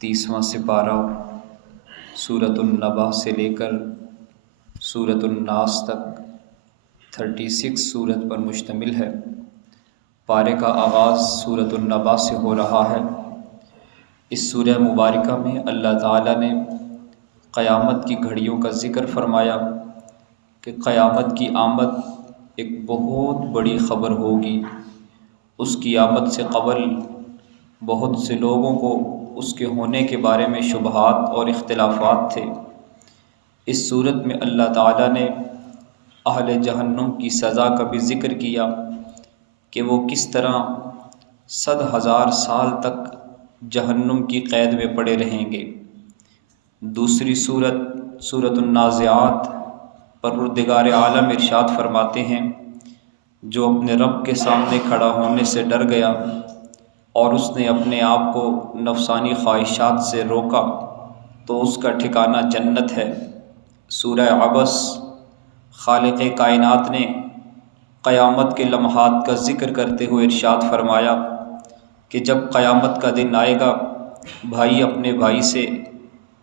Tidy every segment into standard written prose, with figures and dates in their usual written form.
30واں سپارہ سورۃ النبا سے لے کر سورۃ الناس تک 36 سورت پر مشتمل ہے۔ پارے کا آغاز سورۃ النبا سے ہو رہا ہے۔ اس سورہ مبارکہ میں اللہ تعالیٰ نے قیامت کی گھڑیوں کا ذکر فرمایا کہ قیامت کی آمد ایک بہت بڑی خبر ہوگی۔ اس کی آمد سے قبل بہت سے لوگوں کو اس کے ہونے کے بارے میں شبہات اور اختلافات تھے۔ اس صورت میں اللہ تعالیٰ نے اہل جہنم کی سزا کا بھی ذکر کیا کہ وہ کس طرح 100,000 سال تک جہنم کی قید میں پڑے رہیں گے۔ دوسری سورۃ النازعات پروردگار عالم ارشاد فرماتے ہیں، جو اپنے رب کے سامنے کھڑا ہونے سے ڈر گیا اور اس نے اپنے آپ کو نفسانی خواہشات سے روکا تو اس کا ٹھکانہ جنت ہے۔ سورہ عبس خالق کائنات نے قیامت کے لمحات کا ذکر کرتے ہوئے ارشاد فرمایا کہ جب قیامت کا دن آئے گا، بھائی اپنے بھائی سے،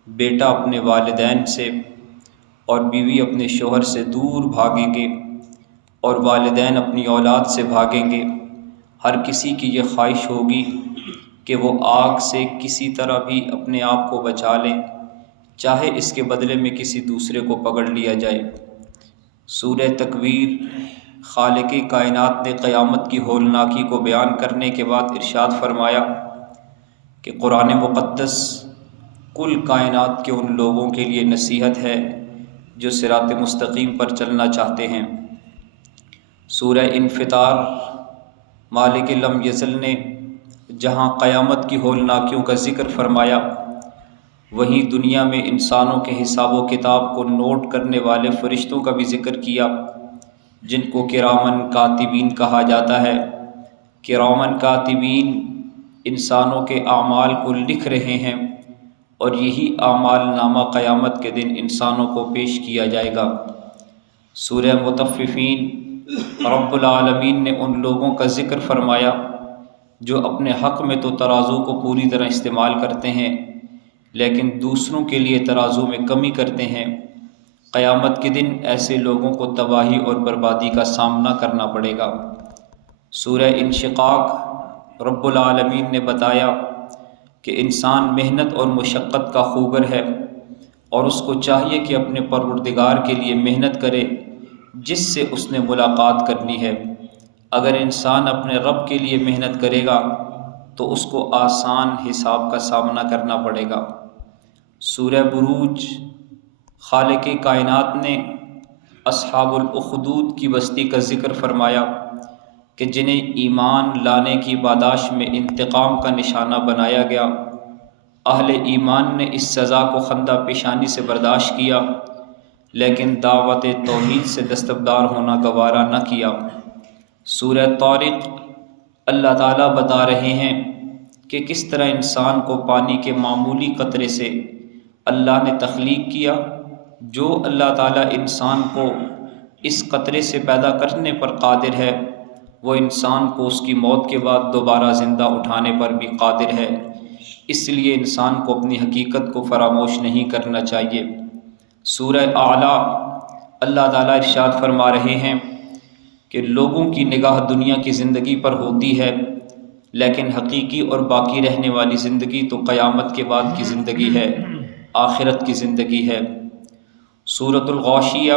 بیٹا اپنے والدین سے اور بیوی اپنے شوہر سے دور بھاگیں گے اور والدین اپنی اولاد سے بھاگیں گے۔ ہر کسی کی یہ خواہش ہوگی کہ وہ آگ سے کسی طرح بھی اپنے آپ کو بچا لیں، چاہے اس کے بدلے میں کسی دوسرے کو پکڑ لیا جائے۔ سورہ تکویر خالق کائنات نے قیامت کی ہولناکی کو بیان کرنے کے بعد ارشاد فرمایا کہ قرآن مقدس کل کائنات کے ان لوگوں کے لیے نصیحت ہے جو صراط مستقیم پر چلنا چاہتے ہیں۔ سورہ انفطار مالک لم یزل نے جہاں قیامت کی ہولناکیوں کا ذکر فرمایا، وہیں دنیا میں انسانوں کے حساب و کتاب کو نوٹ کرنے والے فرشتوں کا بھی ذکر کیا، جن کو کرامن کاتبین کہا جاتا ہے۔ کرامن کاتبین انسانوں کے اعمال کو لکھ رہے ہیں اور یہی اعمال نامہ قیامت کے دن انسانوں کو پیش کیا جائے گا۔ سورہ مطففین رب العالمین نے ان لوگوں کا ذکر فرمایا جو اپنے حق میں تو ترازو کو پوری طرح استعمال کرتے ہیں لیکن دوسروں کے لیے ترازو میں کمی کرتے ہیں۔ قیامت کے دن ایسے لوگوں کو تباہی اور بربادی کا سامنا کرنا پڑے گا۔ سورہ انشقاق رب العالمین نے بتایا کہ انسان محنت اور مشقت کا خوگر ہے اور اس کو چاہیے کہ اپنے پروردگار کے لیے محنت کرے جس سے اس نے ملاقات کرنی ہے۔ اگر انسان اپنے رب کے لیے محنت کرے گا تو اس کو آسان حساب کا سامنا کرنا پڑے گا۔ سورہ بروج خالق کائنات نے اصحاب الاخدود کی بستی کا ذکر فرمایا کہ جنہیں ایمان لانے کی پاداش میں انتقام کا نشانہ بنایا گیا۔ اہل ایمان نے اس سزا کو خندہ پیشانی سے برداشت کیا لیکن دعوت توحید سے دستبردار ہونا گوارا نہ کیا۔ سورہ طارق اللہ تعالیٰ بتا رہے ہیں کہ کس طرح انسان کو پانی کے معمولی قطرے سے اللہ نے تخلیق کیا۔ جو اللہ تعالیٰ انسان کو اس قطرے سے پیدا کرنے پر قادر ہے، وہ انسان کو اس کی موت کے بعد دوبارہ زندہ اٹھانے پر بھی قادر ہے۔ اس لیے انسان کو اپنی حقیقت کو فراموش نہیں کرنا چاہیے۔ سورہ اعلیٰ اللہ تعالیٰ ارشاد فرما رہے ہیں کہ لوگوں کی نگاہ دنیا کی زندگی پر ہوتی ہے لیکن حقیقی اور باقی رہنے والی زندگی تو قیامت کے بعد کی زندگی ہے، آخرت کی زندگی ہے۔ سورۃ الغاشیہ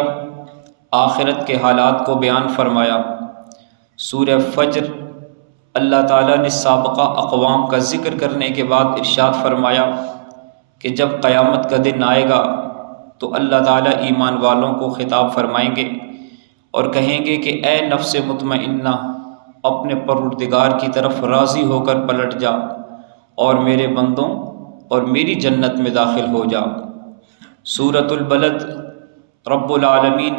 آخرت کے حالات کو بیان فرمایا۔ سورہ فجر اللہ تعالیٰ نے سابقہ اقوام کا ذکر کرنے کے بعد ارشاد فرمایا کہ جب قیامت کا دن آئے گا تو اللہ تعالیٰ ایمان والوں کو خطاب فرمائیں گے اور کہیں گے کہ اے نفس مطمئنہ، اپنے پروردگار کی طرف راضی ہو کر پلٹ جا اور میرے بندوں اور میری جنت میں داخل ہو جا۔ سورۃ البلد رب العالمین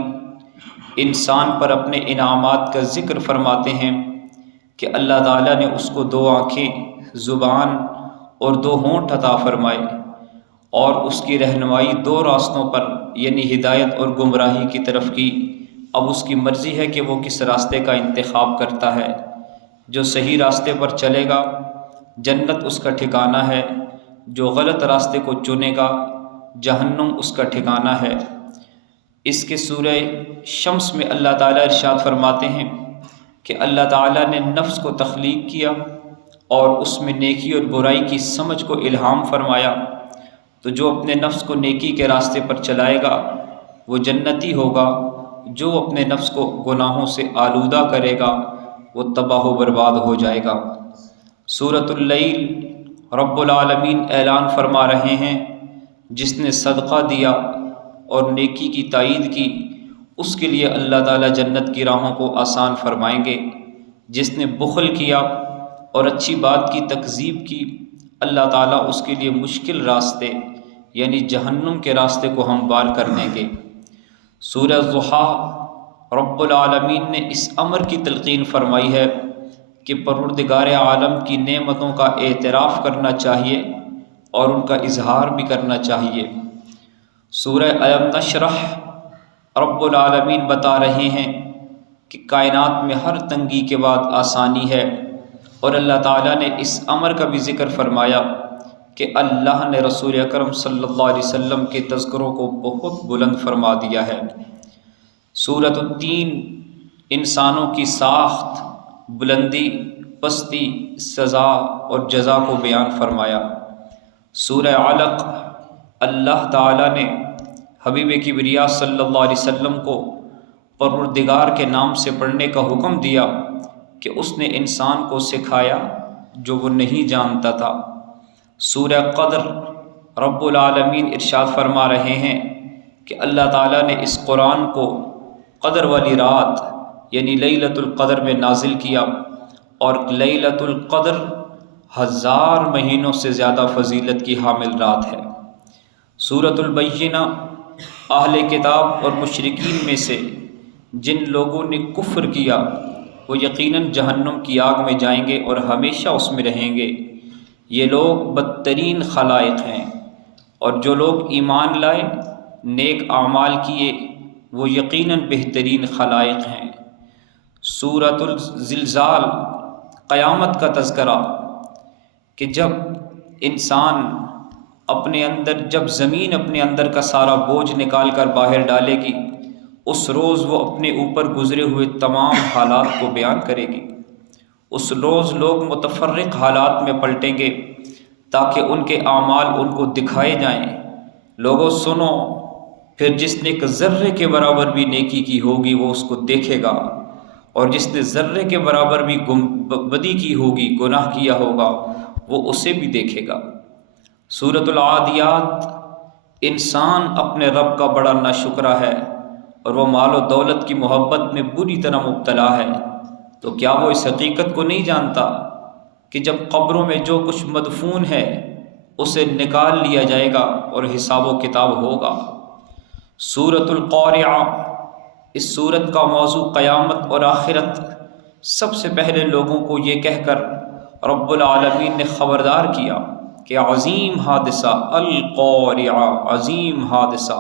انسان پر اپنے انعامات کا ذکر فرماتے ہیں کہ اللہ تعالیٰ نے اس کو 2 آنکھیں، زبان اور 2 ہونٹ عطا فرمائے اور اس کی رہنمائی 2 راستوں پر یعنی ہدایت اور گمراہی کی طرف کی۔ اب اس کی مرضی ہے کہ وہ کس راستے کا انتخاب کرتا ہے۔ جو صحیح راستے پر چلے گا جنت اس کا ٹھکانہ ہے، جو غلط راستے کو چنے گا جہنم اس کا ٹھکانہ ہے۔ اس کے سورہ شمس میں اللہ تعالیٰ ارشاد فرماتے ہیں کہ اللہ تعالیٰ نے نفس کو تخلیق کیا اور اس میں نیکی اور برائی کی سمجھ کو الہام فرمایا، تو جو اپنے نفس کو نیکی کے راستے پر چلائے گا وہ جنتی ہوگا، جو اپنے نفس کو گناہوں سے آلودہ کرے گا وہ تباہ و برباد ہو جائے گا۔ سورۃ اللیل رب العالمین اعلان فرما رہے ہیں، جس نے صدقہ دیا اور نیکی کی تائید کی اس کے لیے اللہ تعالیٰ جنت کی راہوں کو آسان فرمائیں گے۔ جس نے بخل کیا اور اچھی بات کی تکذیب کی، اللہ تعالیٰ اس کے لیے مشکل راستے یعنی جہنم کے راستے کو ہموار کر دیں گے۔ سورہ ضحیٰ رب العالمین نے اس امر کی تلقین فرمائی ہے کہ پروردگار عالم کی نعمتوں کا اعتراف کرنا چاہیے اور ان کا اظہار بھی کرنا چاہیے۔ سورہ الم نشرح رب العالمین بتا رہے ہیں کہ کائنات میں ہر تنگی کے بعد آسانی ہے، اور اللہ تعالیٰ نے اس امر کا بھی ذکر فرمایا کہ اللہ نے رسول اکرم صلی اللہ علیہ وسلم کے تذکروں کو بہت بلند فرما دیا ہے۔ سورۃ التین انسانوں کی ساخت، بلندی، پستی، سزا اور جزا کو بیان فرمایا۔ سورہ علق اللہ تعالیٰ نے حبیب کبریا صلی اللہ علیہ وسلم کو پروردگار کے نام سے پڑھنے کا حکم دیا کہ اس نے انسان کو سکھایا جو وہ نہیں جانتا تھا۔ سورہ قدر رب العالمین ارشاد فرما رہے ہیں کہ اللہ تعالیٰ نے اس قرآن کو قدر والی رات یعنی لیلۃ القدر میں نازل کیا، اور لیلۃ القدر 1000 مہینوں سے زیادہ فضیلت کی حامل رات ہے۔ سورۃ البینہ اہل کتاب اور مشرکین میں سے جن لوگوں نے کفر کیا وہ یقیناً جہنم کی آگ میں جائیں گے اور ہمیشہ اس میں رہیں گے۔ یہ لوگ بدترین خلائق ہیں، اور جو لوگ ایمان لائے، نیک اعمال کیے، وہ یقیناً بہترین خلائق ہیں۔ سورۃ الزلزال قیامت کا تذکرہ کہ جب انسان جب زمین اپنے اندر کا سارا بوجھ نکال کر باہر ڈالے گی، اس روز وہ اپنے اوپر گزرے ہوئے تمام حالات کو بیان کرے گی۔ اس روز لوگ متفرق حالات میں پلٹیں گے تاکہ ان کے اعمال ان کو دکھائے جائیں۔ لوگوں سنو، پھر جس نے ایک ذرے کے برابر بھی نیکی کی ہوگی وہ اس کو دیکھے گا، اور جس نے ذرے کے برابر بھی بدی کی ہوگی، گناہ کیا ہوگا، وہ اسے بھی دیکھے گا۔ سورۃ العادیات انسان اپنے رب کا بڑا ناشکرا ہے اور وہ مال و دولت کی محبت میں بری طرح مبتلا ہے، تو کیا وہ اس حقیقت کو نہیں جانتا کہ جب قبروں میں جو کچھ مدفون ہے اسے نکال لیا جائے گا اور حساب و کتاب ہوگا۔ سورۃ القارعہ اس سورت کا موضوع قیامت اور آخرت۔ سب سے پہلے لوگوں کو یہ کہہ کر رب العالمین نے خبردار کیا کہ عظیم حادثہ القارعہ، عظیم حادثہ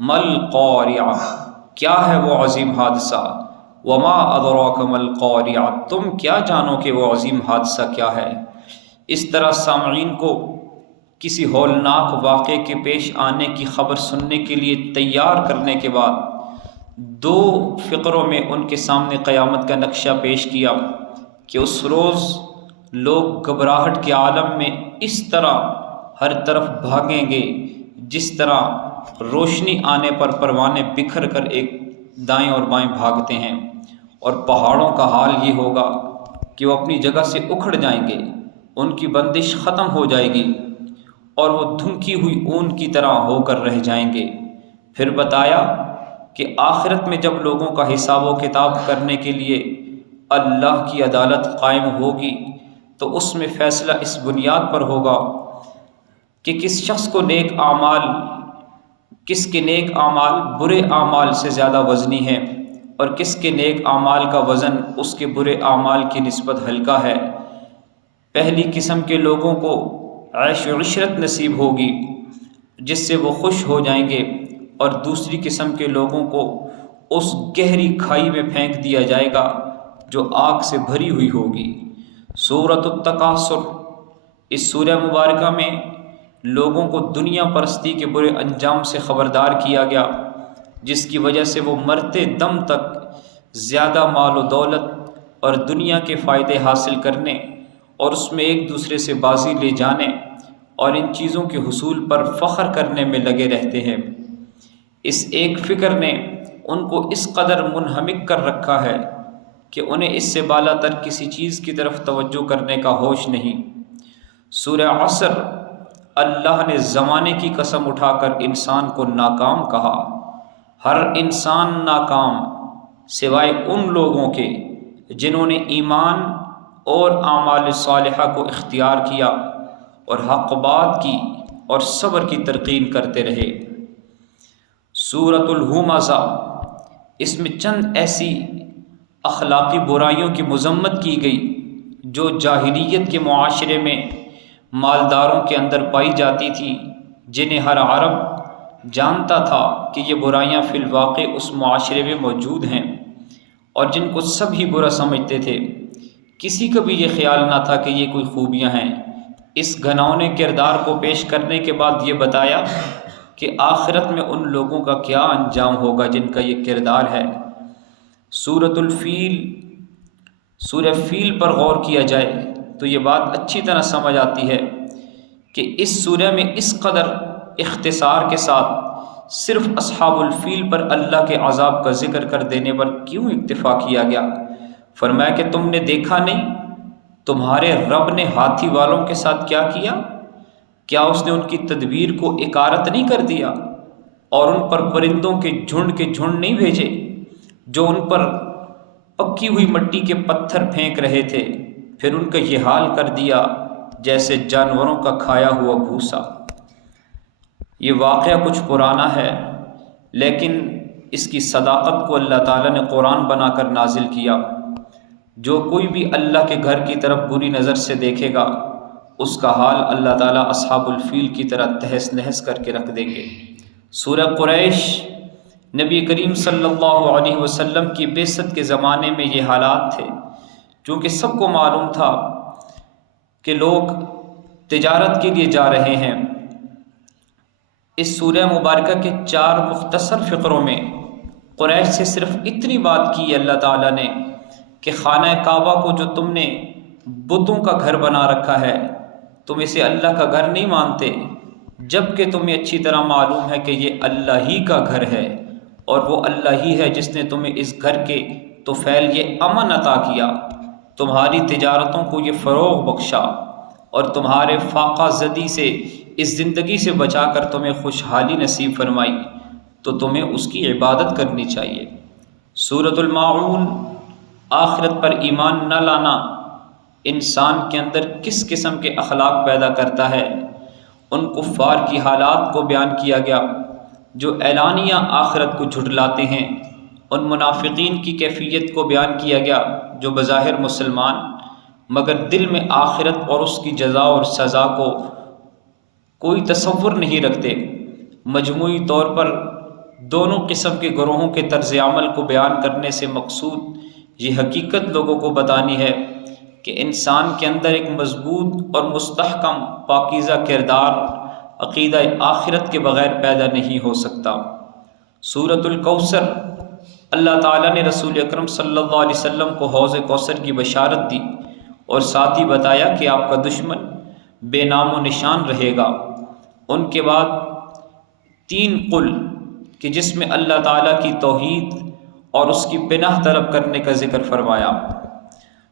مل قارعہ، کیا ہے وہ عظیم حادثہ؟ وما ادراک مل قارعہ، تم کیا جانو کہ وہ عظیم حادثہ کیا ہے؟ اس طرح سامعین کو کسی ہولناک واقعے کے پیش آنے کی خبر سننے کے لیے تیار کرنے کے بعد 2 فقروں میں ان کے سامنے قیامت کا نقشہ پیش کیا کہ اس روز لوگ گھبراہٹ کے عالم میں اس طرح ہر طرف بھاگیں گے جس طرح روشنی آنے پر پروانے بکھر کر ایک دائیں اور بائیں بھاگتے ہیں، اور پہاڑوں کا حال یہ ہوگا کہ وہ اپنی جگہ سے اکھڑ جائیں گے، ان کی بندش ختم ہو جائے گی اور وہ دھنکی ہوئی اون کی طرح ہو کر رہ جائیں گے۔ پھر بتایا کہ آخرت میں جب لوگوں کا حساب و کتاب کرنے کے لیے اللہ کی عدالت قائم ہوگی تو اس میں فیصلہ اس بنیاد پر ہوگا کہ کس شخص کو کس کے نیک اعمال برے اعمال سے زیادہ وزنی ہیں، اور کس کے نیک اعمال کا وزن اس کے برے اعمال کی نسبت ہلکا ہے۔ پہلی قسم کے لوگوں کو عیش و عشرت نصیب ہوگی جس سے وہ خوش ہو جائیں گے، اور دوسری قسم کے لوگوں کو اس گہری کھائی میں پھینک دیا جائے گا جو آگ سے بھری ہوئی ہوگی۔ سورۃ التکاثر اس سورہ مبارکہ میں لوگوں کو دنیا پرستی کے برے انجام سے خبردار کیا گیا، جس کی وجہ سے وہ مرتے دم تک زیادہ مال و دولت اور دنیا کے فائدے حاصل کرنے اور اس میں ایک دوسرے سے بازی لے جانے اور ان چیزوں کے حصول پر فخر کرنے میں لگے رہتے ہیں۔ اس ایک فکر نے ان کو اس قدر منہمک کر رکھا ہے کہ انہیں اس سے بالا تر کسی چیز کی طرف توجہ کرنے کا ہوش نہیں۔ سورہ عصر، اللہ نے زمانے کی قسم اٹھا کر انسان کو ناکام کہا۔ ہر انسان ناکام سوائے ان لوگوں کے جنہوں نے ایمان اور اعمال صالحہ کو اختیار کیا اور حق بات کی اور صبر کی تلقین کرتے رہے۔ سورۃ الہمزہ، اس میں چند ایسی اخلاقی برائیوں کی مذمت کی گئی جو جاہلیت کے معاشرے میں مالداروں کے اندر پائی جاتی تھی، جنہیں ہر عرب جانتا تھا کہ یہ برائیاں فی الواقع اس معاشرے میں موجود ہیں اور جن کو سب ہی برا سمجھتے تھے۔ کسی کا بھی یہ خیال نہ تھا کہ یہ کوئی خوبیاں ہیں۔ اس گھناؤنے کردار کو پیش کرنے کے بعد یہ بتایا کہ آخرت میں ان لوگوں کا کیا انجام ہوگا جن کا یہ کردار ہے۔ سورۃ الفیل، سورہ فیل پر غور کیا جائے تو یہ بات اچھی طرح سمجھ آتی ہے کہ اس سورہ میں اس قدر اختصار کے ساتھ صرف اصحاب الفیل پر اللہ کے عذاب کا ذکر کر دینے پر کیوں اکتفا کیا گیا؟ فرمایا کہ تم نے دیکھا نہیں تمہارے رب نے ہاتھی والوں کے ساتھ کیا کیا؟ کیا اس نے ان کی تدبیر کو اکارت نہیں کر دیا اور ان پر پرندوں کے جھنڈ نہیں بھیجے جو ان پر پکی ہوئی مٹی کے پتھر پھینک رہے تھے، پھر ان کا یہ حال کر دیا جیسے جانوروں کا کھایا ہوا بھوسا۔ یہ واقعہ کچھ پرانا ہے لیکن اس کی صداقت کو اللہ تعالیٰ نے قرآن بنا کر نازل کیا۔ جو کوئی بھی اللہ کے گھر کی طرف بری نظر سے دیکھے گا اس کا حال اللہ تعالیٰ اصحاب الفیل کی طرح تہس نہس کر کے رکھ دیں گے۔ سورہ قریش، نبی کریم صلی اللہ علیہ وسلم کی بعثت کے زمانے میں یہ حالات تھے، چونکہ سب کو معلوم تھا کہ لوگ تجارت کے لیے جا رہے ہیں۔ اس سورہ مبارکہ کے 4 مختصر فقروں میں قریش سے صرف اتنی بات کی اللہ تعالیٰ نے کہ خانہ کعبہ کو جو تم نے بتوں کا گھر بنا رکھا ہے، تم اسے اللہ کا گھر نہیں مانتے، جبکہ تمہیں اچھی طرح معلوم ہے کہ یہ اللہ ہی کا گھر ہے اور وہ اللہ ہی ہے جس نے تمہیں اس گھر کے طفیل یہ امن عطا کیا، تمہاری تجارتوں کو یہ فروغ بخشا اور تمہارے فاقہ زدی سے اس زندگی سے بچا کر تمہیں خوشحالی نصیب فرمائی، تو تمہیں اس کی عبادت کرنی چاہیے۔ سورۃ الماعون، آخرت پر ایمان نہ لانا انسان کے اندر کس قسم کے اخلاق پیدا کرتا ہے، ان کفار کی حالات کو بیان کیا گیا جو اعلانیہ آخرت کو جھٹلاتے ہیں، ان منافقین کی کیفیت کو بیان کیا گیا جو بظاہر مسلمان مگر دل میں آخرت اور اس کی جزا اور سزا کو کوئی تصور نہیں رکھتے۔ مجموعی طور پر دونوں قسم کے گروہوں کے طرز عمل کو بیان کرنے سے مقصود یہ حقیقت لوگوں کو بتانی ہے کہ انسان کے اندر ایک مضبوط اور مستحکم پاکیزہ کردار عقیدہ آخرت کے بغیر پیدا نہیں ہو سکتا۔ سورۃ الکوثر، اللہ تعالیٰ نے رسول اکرم صلی اللہ علیہ وسلم کو حوض کوثر کی بشارت دی اور ساتھ ہی بتایا کہ آپ کا دشمن بے نام و نشان رہے گا۔ ان کے بعد 3 قل کہ جس میں اللہ تعالیٰ کی توحید اور اس کی پناہ طلب کرنے کا ذکر فرمایا۔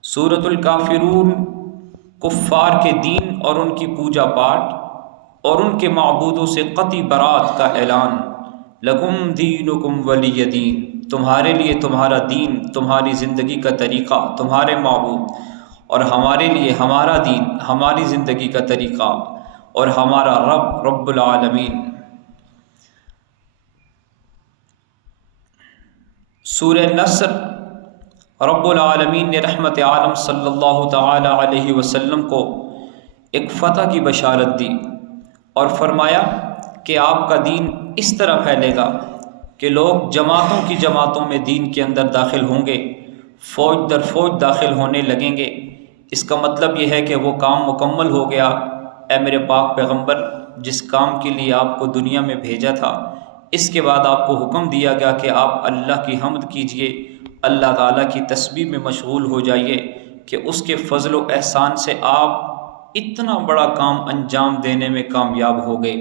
سورۃ الکافرون، کفار کے دین اور ان کی پوجا پاٹ اور ان کے معبودوں سے قطعی برات کا اعلان۔ لکم دینکم ولی دین، تمہارے لیے تمہارا دین، تمہاری زندگی کا طریقہ، تمہارے معبود، اور ہمارے لیے ہمارا دین، ہماری زندگی کا طریقہ اور ہمارا رب رب العالمین۔ سورہ نصر، رب العالمین نے رحمت عالم صلی اللہ تعالی علیہ وسلم کو ایک فتح کی بشارت دی اور فرمایا کہ آپ کا دین اس طرح پھیلے گا کہ لوگ جماعتوں کی جماعتوں میں دین کے اندر داخل ہوں گے، فوج در فوج داخل ہونے لگیں گے۔ اس کا مطلب یہ ہے کہ وہ کام مکمل ہو گیا اے میرے پاک پیغمبر، جس کام کے لیے آپ کو دنیا میں بھیجا تھا، اس کے بعد آپ کو حکم دیا گیا کہ آپ اللہ کی حمد کیجئے، اللہ تعالیٰ کی تسبیح میں مشغول ہو جائیے کہ اس کے فضل و احسان سے آپ اتنا بڑا کام انجام دینے میں کامیاب ہو گئے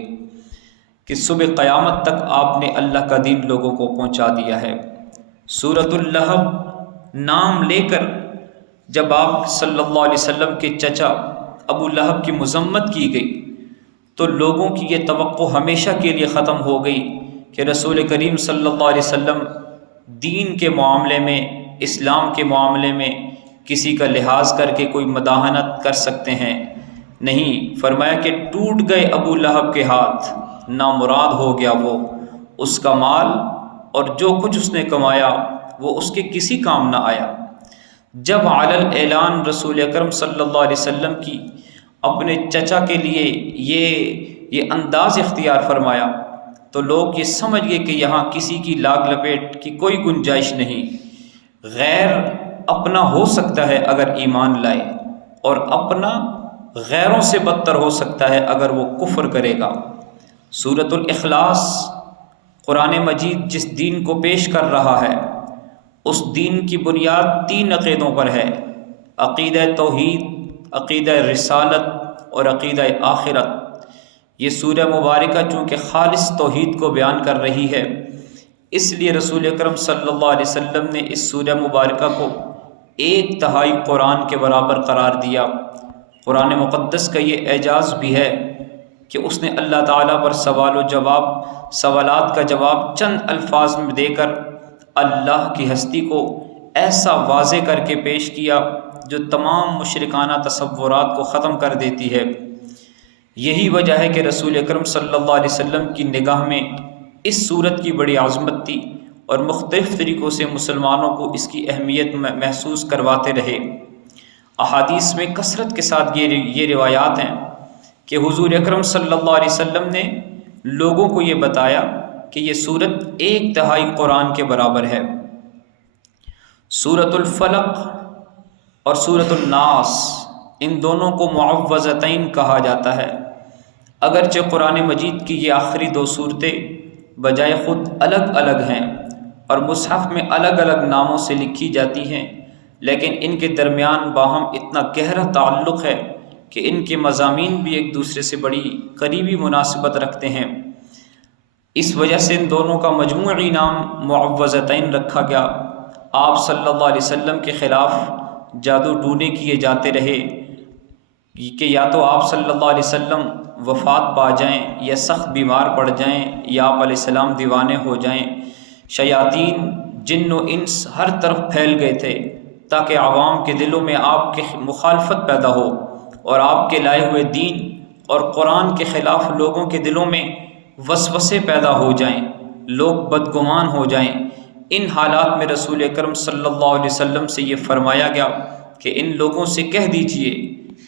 کہ صبح قیامت تک آپ نے اللہ کا دین لوگوں کو پہنچا دیا ہے۔ سورۃ اللہب نام لے کر جب آپ صلی اللہ علیہ وسلم کے چچا ابو لہب کی مذمت کی گئی تو لوگوں کی یہ توقع ہمیشہ کے لیے ختم ہو گئی کہ رسول کریم صلی اللہ علیہ وسلم دین کے معاملے میں، اسلام کے معاملے میں کسی کا لحاظ کر کے کوئی مداحنت کر سکتے ہیں۔ نہیں، فرمایا کہ ٹوٹ گئے ابو لہب کے ہاتھ، نامراد ہو گیا وہ، اس کا مال اور جو کچھ اس نے کمایا وہ اس کے کسی کام نہ آیا۔ جب علی الاعلان رسول اکرم صلی اللہ علیہ وسلم کی اپنے چچا کے لیے یہ انداز اختیار فرمایا تو لوگ یہ سمجھ گئے کہ یہاں کسی کی لاگ لپیٹ کی کوئی گنجائش نہیں۔ غیر اپنا ہو سکتا ہے اگر ایمان لائے، اور اپنا غیروں سے بدتر ہو سکتا ہے اگر وہ کفر کرے گا۔ سورۃ الاخلاص قرآن مجید جس دین کو پیش کر رہا ہے، اس دین کی بنیاد 3 عقیدوں پر ہے: عقیدہ توحید، عقیدہ رسالت اور عقیدہ آخرت۔ یہ سورہ مبارکہ چونکہ خالص توحید کو بیان کر رہی ہے، اس لیے رسول اکرم صلی اللہ علیہ وسلم نے اس سورہ مبارکہ کو 1/3 قرآن کے برابر قرار دیا۔ قرآن مقدس کا یہ اعجاز بھی ہے کہ اس نے اللہ تعالیٰ پر سوالات کا جواب چند الفاظ میں دے کر اللہ کی ہستی کو ایسا واضح کر کے پیش کیا جو تمام مشرکانہ تصورات کو ختم کر دیتی ہے۔ یہی وجہ ہے کہ رسول اکرم صلی اللہ علیہ وسلم کی نگاہ میں اس صورت کی بڑی عظمت تھی، اور مختلف طریقوں سے مسلمانوں کو اس کی اہمیت محسوس کرواتے رہے۔ احادیث میں کثرت کے ساتھ یہ روایات ہیں کہ حضور اکرم صلی اللہ علیہ وسلم نے لوگوں کو یہ بتایا کہ یہ سورت 1/3 قرآن کے برابر ہے۔ سورۃ الفلق اور سورۃ الناس، ان دونوں کو معوذتین کہا جاتا ہے۔ اگرچہ قرآن مجید کی یہ آخری 2 صورتیں بجائے خود الگ الگ ہیں اور مصحف میں الگ الگ ناموں سے لکھی جاتی ہیں، لیکن ان کے درمیان باہم اتنا گہرا تعلق ہے کہ ان کے مضامین بھی ایک دوسرے سے بڑی قریبی مناسبت رکھتے ہیں۔ اس وجہ سے ان دونوں کا مجموعی نام معوذتین رکھا گیا۔ آپ صلی اللہ علیہ وسلم کے خلاف جادو ٹونے کیے جاتے رہے کہ یا تو آپ صلی اللہ علیہ وسلم وفات پا جائیں یا سخت بیمار پڑ جائیں یا آپ علیہ السلام دیوانے ہو جائیں۔ شیاطین، جن و انس ہر طرف پھیل گئے تھے تاکہ عوام کے دلوں میں آپ کی مخالفت پیدا ہو اور آپ کے لائے ہوئے دین اور قرآن کے خلاف لوگوں کے دلوں میں وسوسے پیدا ہو جائیں، لوگ بدگمان ہو جائیں۔ ان حالات میں رسول اکرم صلی اللہ علیہ وسلم سے یہ فرمایا گیا کہ ان لوگوں سے کہہ دیجئے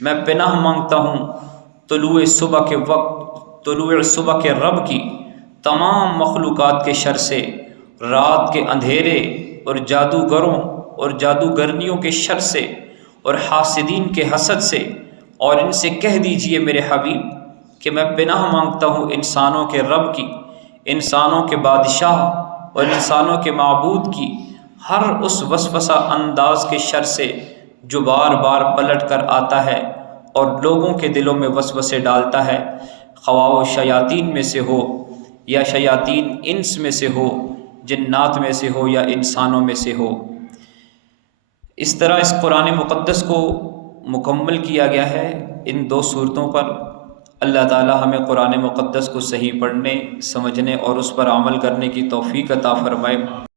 میں پناہ مانگتا ہوں طلوع صبح کے رب کی تمام مخلوقات کے شر سے، رات کے اندھیرے اور جادوگروں اور جادوگرنیوں کے شر سے اور حاسدین کے حسد سے، اور ان سے کہہ دیجئے میرے حبیب کہ میں پناہ مانگتا ہوں انسانوں کے رب کی، انسانوں کے بادشاہ اور انسانوں کے معبود کی، ہر اس وسوسہ انداز کے شر سے جو بار بار پلٹ کر آتا ہے اور لوگوں کے دلوں میں وسوسے ڈالتا ہے، خواہ وہ شیاطین میں سے ہو یا شیاطین انس میں سے ہو، جنات میں سے ہو یا انسانوں میں سے ہو۔ اس طرح اس قرآن مقدس کو مکمل کیا گیا ہے ان 2 صورتوں پر۔ اللہ تعالی ہمیں قرآن مقدس کو صحیح پڑھنے، سمجھنے اور اس پر عمل کرنے کی توفیق عطا فرمائے۔